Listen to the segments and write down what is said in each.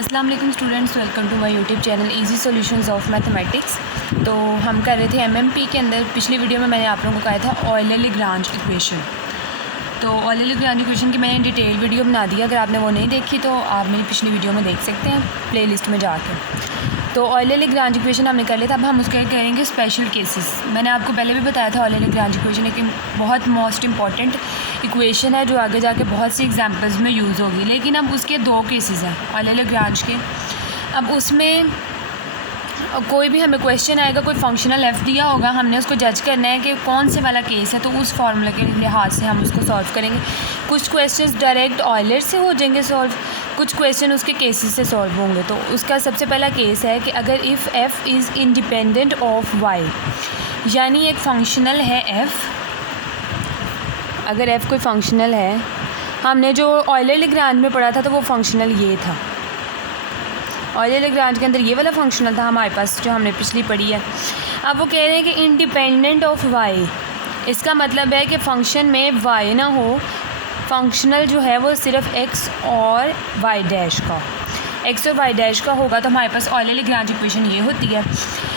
अस्सलाम वालेकुम students, welcome to my YouTube channel easy solutions of mathematics. तो हम कर रहे थे एमएमपी के अंदर। पिछली वीडियो में मैंने आप लोगों को कहा था ऑयलर-लैग्रांज इक्वेशन। तो ऑयलर-लैग्रांज इक्वेशन की मैंने डिटेल वीडियो बना दी। अगर आपने वो नहीं देखी तो आप मेरी पिछली वीडियो में देख सकते हैं प्लेलिस्ट में जाकर। तो ऑयलर-लैग्रांज इक्वेशन हमने कर लिया था। अब हम उसके करेंगे स्पेशल केसेस। मैंने आपको पहले भी बताया था ऑयलर-लैग्रांज इक्वेशन एक बहुत मोस्ट इंपॉर्टेंट इक्वेशन है जो आगे जाके बहुत सी एग्जांपल्स में यूज़ होगी। लेकिन अब उसके दो केसेस हैं ऑयलर-लैग्रांज के। अब उसमें कोई भी हमें क्वेश्चन आएगा, कोई फंक्शनल एफ दिया होगा, हमने उसको जज करना है कि कौन से वाला केस है, तो उस फार्मूला के लिहाज से हम उसको सॉल्व करेंगे। कुछ क्वेश्चंस डायरेक्ट ऑयलर से हो जाएंगे सॉल्व, कुछ क्वेश्चन उसके केसेस से सॉल्व होंगे। तो उसका सबसे पहला केस है कि अगर if F is independent of Y, यानी एक फंक्शनल है एफ़। अगर एफ़ कोई फंक्शनल है, हमने जो ऑयलर-लैग्रांज में पढ़ा था तो वो फंक्शनल ये था। ऑयलर-लैग्रांज के अंदर ये वाला फंक्शनल था हमारे पास जो हमने पिछली पढ़ी है। अब वो कह रहे हैं कि इंडिपेंडेंट ऑफ वाई, इसका मतलब है कि फ़ंक्शन में वाई ना हो, फंक्शनल जो है वो सिर्फ एक्स और वाई डैश का, एक्स और वाई डैश का होगा। तो हमारे पास ऑयलर-लैग्रांज इक्वेशन ये होती है।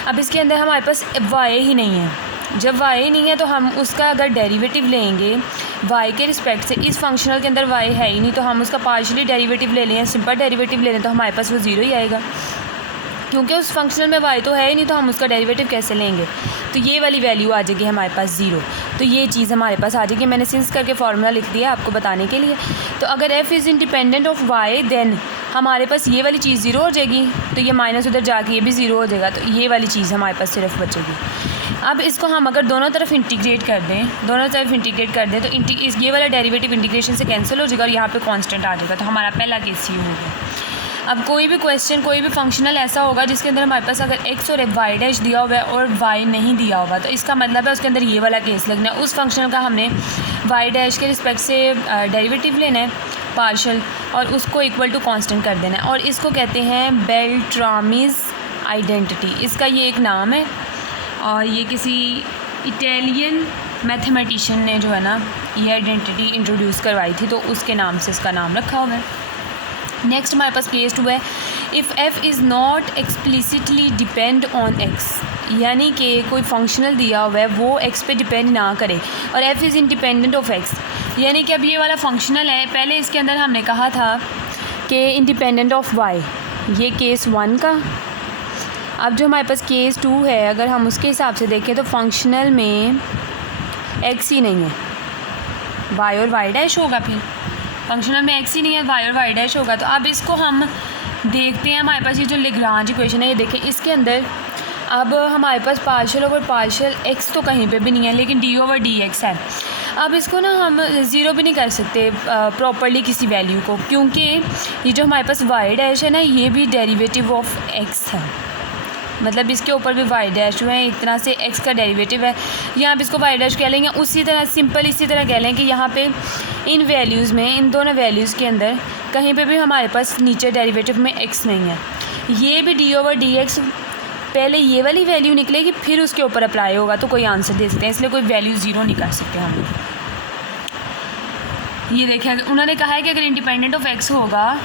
अब इसके अंदर हमारे पास वाई ही नहीं है। जब वाई नहीं है तो हम उसका अगर डेरिवेटिव लेंगे वाई के रिस्पेक्ट से, इस फंक्शनल के अंदर वाई है ही नहीं, तो हम उसका पार्शियली डेरिवेटिव ले लें, सिंपल डेरिवेटिव ले लें, तो हमारे पास वो ज़ीरो ही आएगा। क्योंकि उस फंक्शनल में वाई तो है ही नहीं, तो हम उसका डेरिवेटिव कैसे लेंगे? तो ये वाली वैल्यू आ जाएगी हमारे पास ज़ीरो। तो ये चीज़ हमारे पास आ जाएगी। मैंने सिंस करके फार्मूला लिख दिया आपको बताने के लिए। तो अगर F is independent of Y, then हमारे पास ये वाली चीज़ ज़ीरो हो जाएगी, तो ये माइनस उधर जाके ये भी ज़ीरो हो जाएगा। तो ये वाली चीज़ हमारे पास सिर्फ बचेगी। अब इसको हम अगर दोनों तरफ इंटीग्रेट कर दें, तो ये वाला डेरिवेटिव इंटीग्रेशन से कैंसिल हो जाएगा और यहाँ पे कांस्टेंट आ जाएगा। तो हमारा पहला केस ये हो गया। अब कोई भी क्वेश्चन, कोई भी फंक्शनल ऐसा होगा जिसके अंदर हमारे पास अगर एक्स और वाई डैश दिया हुआ है और वाई नहीं दिया होगा, तो इसका मतलब है उसके अंदर ये वाला केस लगना है। उस फंक्शनल का हमने वाई डैश के रिस्पेक्ट से डेरिवेटिव लेना है पार्शल, और उसको इक्वल टू कांस्टेंट कर देना है। और इसको कहते हैं बेल्ट्रामीज़ आइडेंटिटी। इसका ये एक नाम है और ये किसी इटालियन मैथमेटिशियन ने जो है ना ये आइडेंटिटी इंट्रोड्यूस करवाई थी, तो उसके नाम से इसका नाम रखा हुआ है। नेक्स्ट हमारे पास केस 2 है, if F is not explicitly depend on x, यानी कि कोई फंक्शनल दिया हुआ है वो एक्स पे डिपेंड ना करे, और F is independent of x, यानी कि अब ये वाला फंक्शनल है। पहले इसके अंदर हमने कहा था कि इंडिपेंडेंट ऑफ वाई, ये केस 1 का। अब जो हमारे पास केस 2 है, अगर हम उसके हिसाब से देखें तो फंक्शनल में एक्स ही नहीं है, वाई और वाई डैश होगा। फिर फंक्शनल में एक्स ही नहीं है, वाई और वाई डैश होगा। तो अब इसको हम देखते हैं। हमारे पास ये जो लैग्रांज इक्वेशन है, ये देखें, इसके अंदर अब हमारे पास पार्शियल ओवर पार्शियल एक्स तो कहीं पे भी नहीं है, लेकिन डी ओवर डी एक्स है। अब इसको ना हम ज़ीरो भी नहीं कर सकते प्रॉपरली किसी वैल्यू को, क्योंकि ये जो हमारे पास वाई डैश है ना, ये भी डेरिवेटिव ऑफ एक्स है। मतलब इसके ऊपर भी वाई डैश हुए हैं, इतना से एक्स का डेरिवेटिव है। यहाँ पे इसको वाई डैश कह लेंगे। उसी तरह सिंपल इसी तरह कह लें कि यहाँ पे इन वैल्यूज़ में, इन दोनों वैल्यूज़ के अंदर कहीं पे भी हमारे पास नीचे डेरिवेटिव में एक्स नहीं है। ये भी डी ओवर डी एक्स, पहले ये वाली वैल्यू निकलेगी फिर उसके ऊपर अप्लाई होगा तो कोई आंसर दे सकते हैं, इसलिए कोई वैल्यू ज़ीरो नहीं कर सकते हम लोग। ये देखें, उन्होंने कहा है कि अगर इंडिपेंडेंट ऑफ एक्स होगा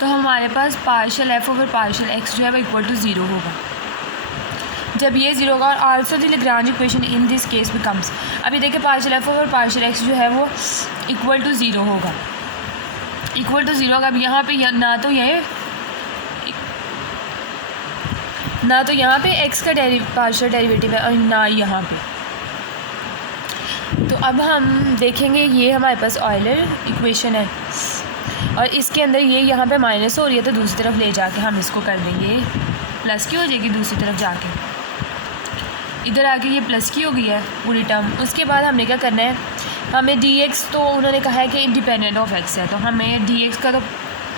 तो हमारे पास partial F over partial X जो है वो इक्वल टू ज़ीरो होगा। जब ये ज़ीरो होगा, और also the Lagrange equation in this case becomes, अभी देखिए partial F over partial X जो है वो इक्वल टू ज़ीरो होगा, इक्वल टू ज़ीरो होगा। अब यहाँ पे ना तो यहाँ पे एक्स का पार्शियल डेरिवेटिव है और ना यहाँ पे। तो अब हम देखेंगे, ये हमारे पास ऑयलर इक्वेशन है और इसके अंदर ये यहाँ पे माइनस हो रही है, तो दूसरी तरफ ले जाके हम इसको कर देंगे प्लस की हो जाएगी। दूसरी तरफ जाके इधर आके ये प्लस की हो गई है पूरी टर्म। उसके बाद हमने क्या करना है, हमें डी एक्स, तो उन्होंने कहा है कि इंडिपेंडेंट ऑफ एक्स है, तो हमें डी एक्स का तो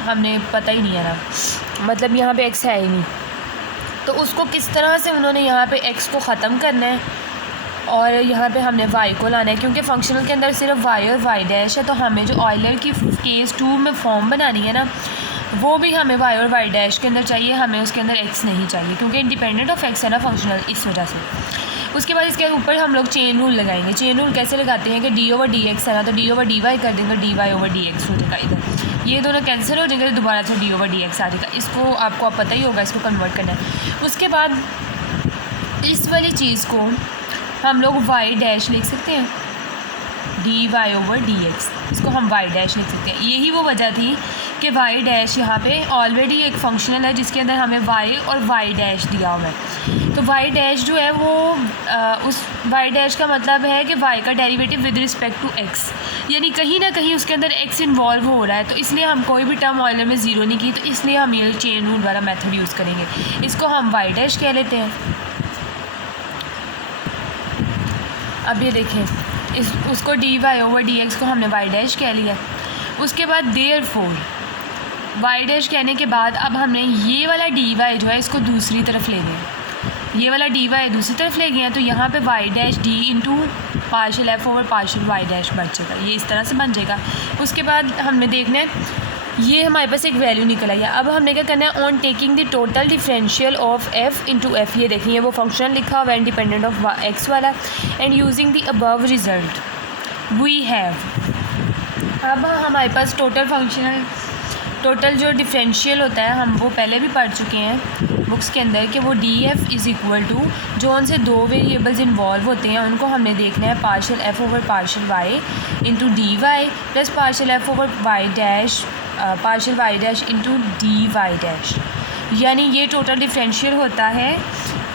हमने पता ही नहीं है ना, मतलब यहाँ पे एक्स है ही नहीं। तो उसको किस तरह से उन्होंने यहाँ पे एक्स को ख़त्म करना है और यहाँ पे हमने वाई को लाना है, क्योंकि फंक्शनल के अंदर सिर्फ वाई और वाई डैश है। तो हमें जो ऑयलर की केस 2 में फॉर्म बनानी है ना, वो भी हमें वाई और वाई डैश के अंदर चाहिए, हमें उसके अंदर एक्स नहीं चाहिए, क्योंकि इंडिपेंडेंट ऑफ एक्स है ना फंक्शनल, इस वजह से। उसके बाद इसके ऊपर हम लोग चेन रूल लगाएंगे। चेन रूल कैसे लगाते हैं कि डी ओवर डी एक्स है ना, तो डी ओवर डी वाई कर देंगे, D Y over D X हो जाएगा इधर। ये दोनों कैंसिल हो जाएंगे तो दोबारा से d/dx आ जाएगा। इसको आपको अब पता ही होगा, इसको कन्वर्ट करना है। उसके बाद इस वाली चीज़ को हम लोग y डैश लिख सकते हैं, dy/dx, इसको हम y डैश लिख सकते हैं। यही वो वजह थी कि y डैश यहाँ पे ऑलरेडी एक फंक्शनल है जिसके अंदर हमें y और y डैश दिया हुआ है। तो y डैश जो है वो उस y डैश का मतलब है कि y का derivative with respect to x, यानी कहीं ना कहीं उसके अंदर x इन्वॉल्व हो रहा है। तो इसलिए हम कोई भी टर्म ऑयलर में ज़ीरो नहीं की, तो इसलिए हम ये चेन रूल वाला मेथड यूज़ करेंगे। इसको हम y डैश कह लेते हैं। अब ये देखें, उसको dy/dx को हमने y डैश कह लिया। उसके बाद देयरफॉर y डैश कहने के बाद अब हमने ये वाला dy जो है इसको दूसरी तरफ ले गए, ये वाला dy दूसरी तरफ ले गए हैं, तो यहाँ पे y dash d into partial f/y dash बन जाएगा, ये इस तरह से बन जाएगा। उसके बाद हमने देखना है ये हमारे पास एक वैल्यू निकल आई है। अब हमने क्या करना है, on taking the total differential of f into F, ये देखिए वो फंक्शन लिखा हुआ है इंडिपेंडेंट ऑफ x वाला, and using the above result we have. अब हमारे पास टोटल जो डिफरेंशियल होता है हम वो पहले भी पढ़ चुके हैं बुक्स के अंदर कि वो df इज़ इक्वल टू जो उनसे दो वेरिएबल्स इन्वॉल्व होते हैं उनको हमने देखना है partial f/y into dy plus partial y dash into dy dash, यानी ये टोटल डिफरेंशियल होता है।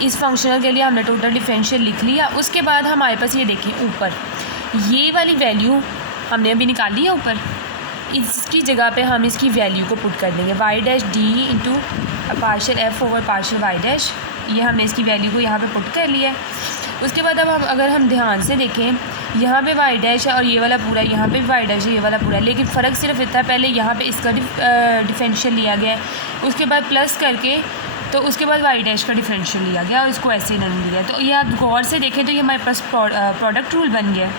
इस फंक्शनल के लिए हमने टोटल डिफरेंशियल लिख लिया। उसके बाद हमारे पास ये देखें ऊपर ये वाली वैल्यू हमने अभी निकाल लिया, ऊपर इसकी जगह पे हम इसकी वैल्यू को पुट कर देंगे y dash d into partial f/y dash, ये हमने इसकी वैल्यू को यहाँ पे पुट कर लिया। उसके बाद अब अगर हम ध्यान से देखें यहाँ पे y डैश है और ये वाला पूरा, यहाँ पे भी y डैश है ये वाला पूरा, लेकिन फ़र्क सिर्फ इतना, पहले यहाँ पे इसका डिफरेंशियल लिया गया है, उसके बाद प्लस करके तो उसके बाद y डैश का डिफरेंशियल लिया गया और इसको ऐसे ही नहीं लिया। तो ये आप गौर से देखें तो ये हमारे पास प्रोडक्ट रूल बन गया।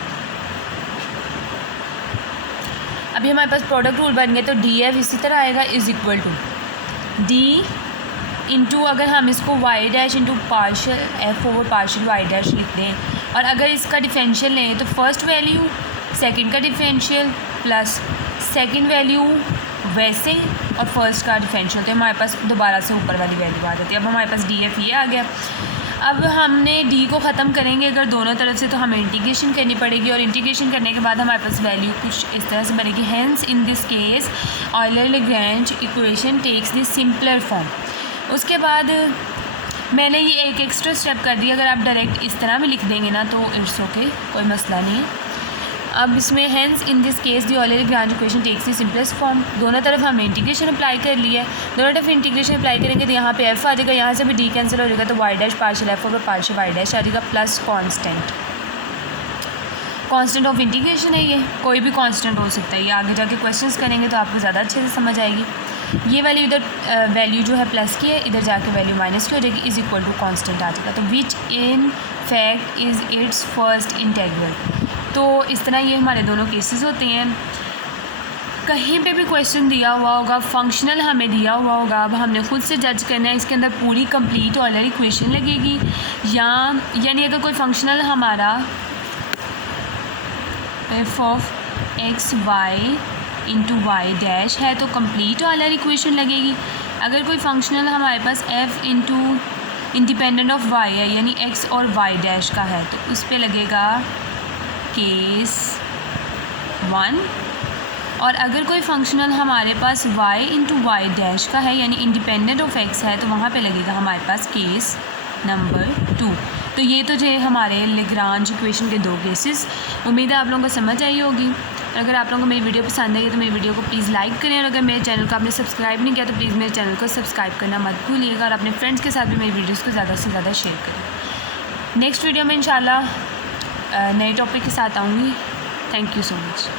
अभी हमारे पास प्रोडक्ट रूल बन गए तो df इसी तरह आएगा is equal to d into, अगर हम इसको y dash into partial f/y dash लिख दें, और अगर इसका डिफरेंशियल लें तो फर्स्ट वैल्यू सेकंड का डिफरेंशियल प्लस सेकंड वैल्यू वैसे और फर्स्ट का डिफरेंशियल, तो हमारे पास दोबारा से ऊपर वाली वैल्यू आ जाती है। अब हमारे पास df ये आ गया। अब हमने d को ख़त्म करेंगे अगर दोनों तरफ से, तो हमें इंटीग्रेशन करनी पड़ेगी, और इंटीग्रेशन करने के बाद हमारे पास वैल्यू कुछ इस तरह से बनेगी। Hence in this case Euler Lagrange equation takes the simpler form. उसके बाद मैंने ये एक एक्स्ट्रा स्टेप कर दिया, अगर आप डायरेक्ट इस तरह भी लिख देंगे ना तो इट्स ओके, कोई मसला नहीं है। अब इसमें hence in this case the Euler Lagrange equation takes the simplest form, दोनों तरफ हमने इंटीग्रेशन अप्लाई कर लिया है। दोनों तरफ इंटीग्रेशन अप्लाई करेंगे तो यहाँ पे f आ जाएगा, यहाँ से भी d कैंसिल हो जाएगा, तो y dash partial f/y dash आ जाएगा प्लस कांस्टेंट ऑफ इंटीग्रेशन है। ये कोई भी कांस्टेंट हो सकता है, ये आगे जाके क्वेश्चंस करेंगे तो आपको ज़्यादा अच्छे से समझ आएगी। ये वाली इधर वैल्यू जो है प्लस की है, इधर जाके वैल्यू माइनस की हो जाएगी, इज़ इक्वल टू कांस्टेंट आ जाएगा, तो which in fact is its first integral. तो इस तरह ये हमारे दोनों केसेस होते हैं। कहीं पे भी क्वेश्चन दिया हुआ होगा, फंक्शनल हमें दिया हुआ होगा, अब हमने खुद से जज करना है इसके अंदर पूरी कंप्लीट ऑयलर इक्वेशन लगेगी यानी अगर कोई फंक्शनल हमारा f(x, y) into Y dash है तो कंप्लीट ऑयलर इक्वेशन लगेगी। अगर कोई फंक्शनल हमारे पास f into independent of y है यानी x और y डैश का है तो उस पर लगेगा केस 1। और अगर कोई फंक्शनल हमारे पास y इंटू वाई डैश का है यानी इंडिपेंडेंट ऑफ x है तो वहाँ पे लगेगा हमारे पास केस नंबर 2। तो ये तो जो हमारे लैग्रांज इक्वेशन के दो केसेस, उम्मीद है आप लोगों को समझ आई होगी। और अगर आप लोगों को मेरी वीडियो पसंद आई तो मेरी वीडियो को प्लीज़ लाइक करें, और अगर मेरे चैनल को आपने सब्सक्राइब नहीं किया तो प्लीज़ मेरे चैनल को सब्सक्राइब करना मत भूलिएगा, और अपने फ्रेंड्स के साथ भी मेरी वीडियोज़ को ज़्यादा से ज़्यादा शेयर करें। नेक्स्ट वीडियो में इंशाल्लाह नए टॉपिक के साथ आऊँगी। Thank you so much.